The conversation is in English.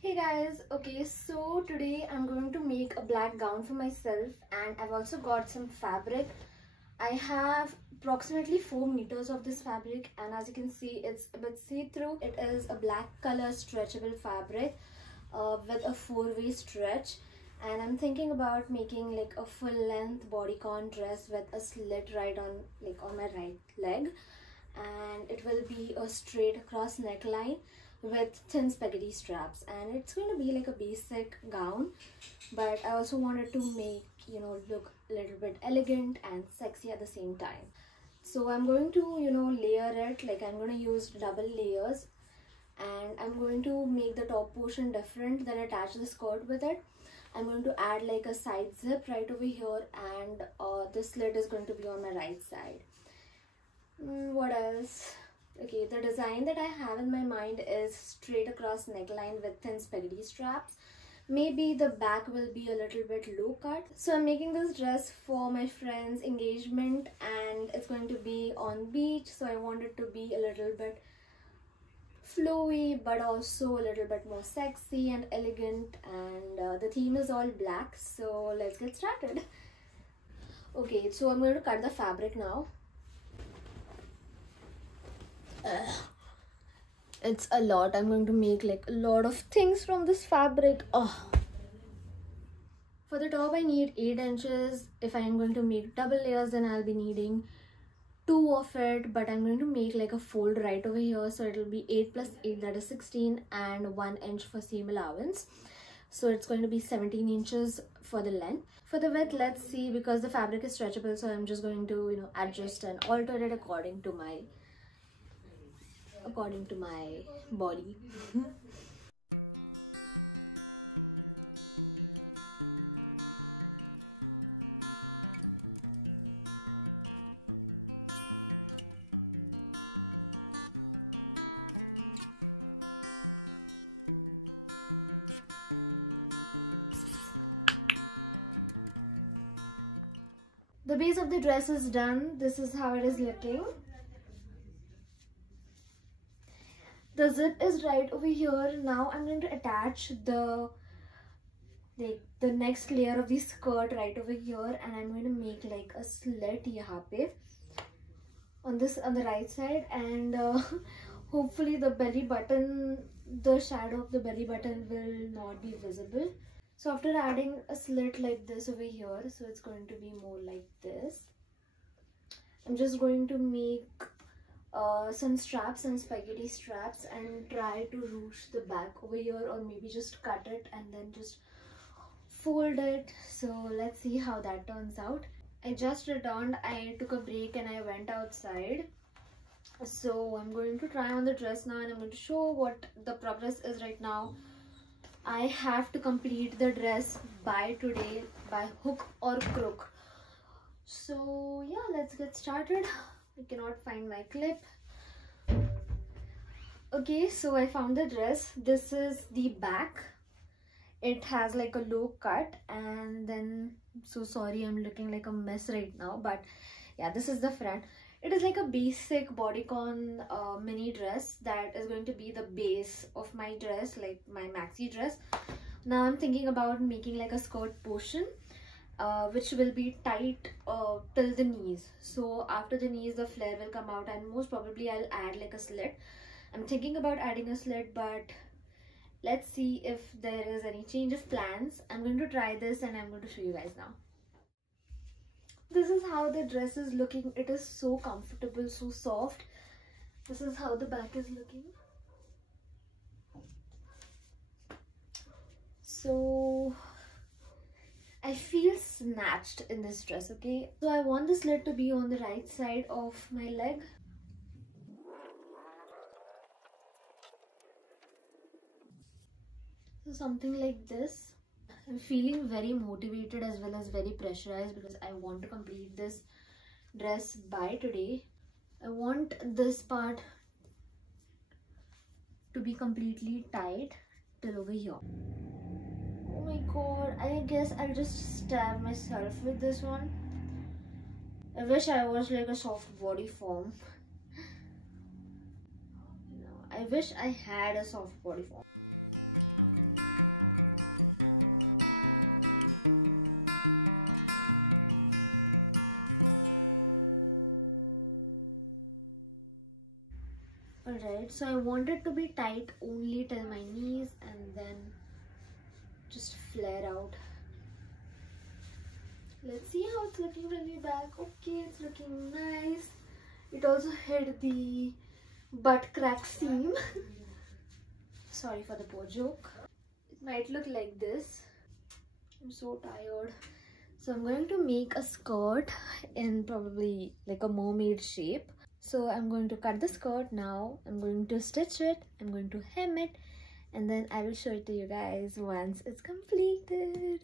Hey guys, okay, so today I'm going to make a black gown for myself, and I've also got some fabric. I have approximately 4 meters of this fabric, and as you can see, it's a bit see-through. It is a black color stretchable fabric with a 4-way stretch, and I'm thinking about making like a full-length bodycon dress with a slit right on my right leg, and it will be a straight across neckline with thin spaghetti straps, and it's going to be like a basic gown, but I also wanted to make, look a little bit elegant and sexy at the same time. So I'm going to, layer it. Like, I'm going to use double layers, and I'm going to make the top portion different, then attach the skirt with it. I'm going to add like a side zip right over here, and the slit is going to be on my right side. What else? Okay, the design that I have in my mind is straight across neckline with thin spaghetti straps. Maybe the back will be a little bit low cut. So I'm making this dress for my friend's engagement, and it's going to be on beach, so I want it to be a little bit flowy but also a little bit more sexy and elegant, and the theme is all black, so let's get started. Okay, so I'm going to cut the fabric now. It's a lot. I'm going to make like a lot of things from this fabric. For the top I need 8 inches. If I am going to make double layers, then I'll be needing 2 of it, but I'm going to make like a fold right over here, so it'll be 8 plus 8, that is 16, and 1 inch for seam allowance, so it's going to be 17 inches for the length. For the width, let's see, because the fabric is stretchable, so I'm just going to adjust and alter it according to my body. The base of the dress is done. This is how it is looking. The zip is right over here. Now I'm going to attach the next layer of the skirt right over here, and I'm going to make like a slit yahan pe on the right side, and hopefully the belly button, the shadow of the belly button will not be visible. So after adding a slit like this over here, so it's going to be more like this, I'm just going to make some straps and spaghetti straps and try to ruche the back over here, or maybe just cut it and then just fold it. So let's see how that turns out. I just returned. I took a break and I went outside, so I'm going to try on the dress now, and I'm going to show what the progress is right now. I have to complete the dress by today, by hook or crook. So yeah, let's get started. I cannot find my clip. Okay, so I found the dress. This is the back. It has like a low cut, and then, so sorry, I'm looking like a mess right now, but yeah, this is the front. It is like a basic bodycon mini dress that is going to be the base of my dress, like my maxi dress. Now I'm thinking about making like a skirt portion, which will be tight till the knees. So after the knees, the flare will come out, and most probably I'll add like a slit. I'm thinking about adding a slit, but let's see if there is any change of plans. I'm going to try this, and I'm going to show you guys now. This is how the dress is looking. It is so comfortable, so soft. This is how the back is looking. So I feel snatched in this dress, okay? So I want the slit to be on the right side of my leg. So something like this. I'm feeling very motivated as well as very pressurized, because I want to complete this dress by today. I want this part to be completely tight till over here. Oh my god, I guess I'll just stab myself with this one. I wish I was like a soft body form. No, I wish I had a soft body form. Alright, so I want it to be tight only till my knees and then just flare out. Let's see how it's looking from the back. Okay, it's looking nice. It also hid the butt crack seam. Sorry for the poor joke. It might look like this. I'm so tired. So I'm going to make a skirt in probably like a mermaid shape. So I'm going to cut the skirt now. I'm going to stitch it. I'm going to hem it. And then I will show it to you guys once it's completed.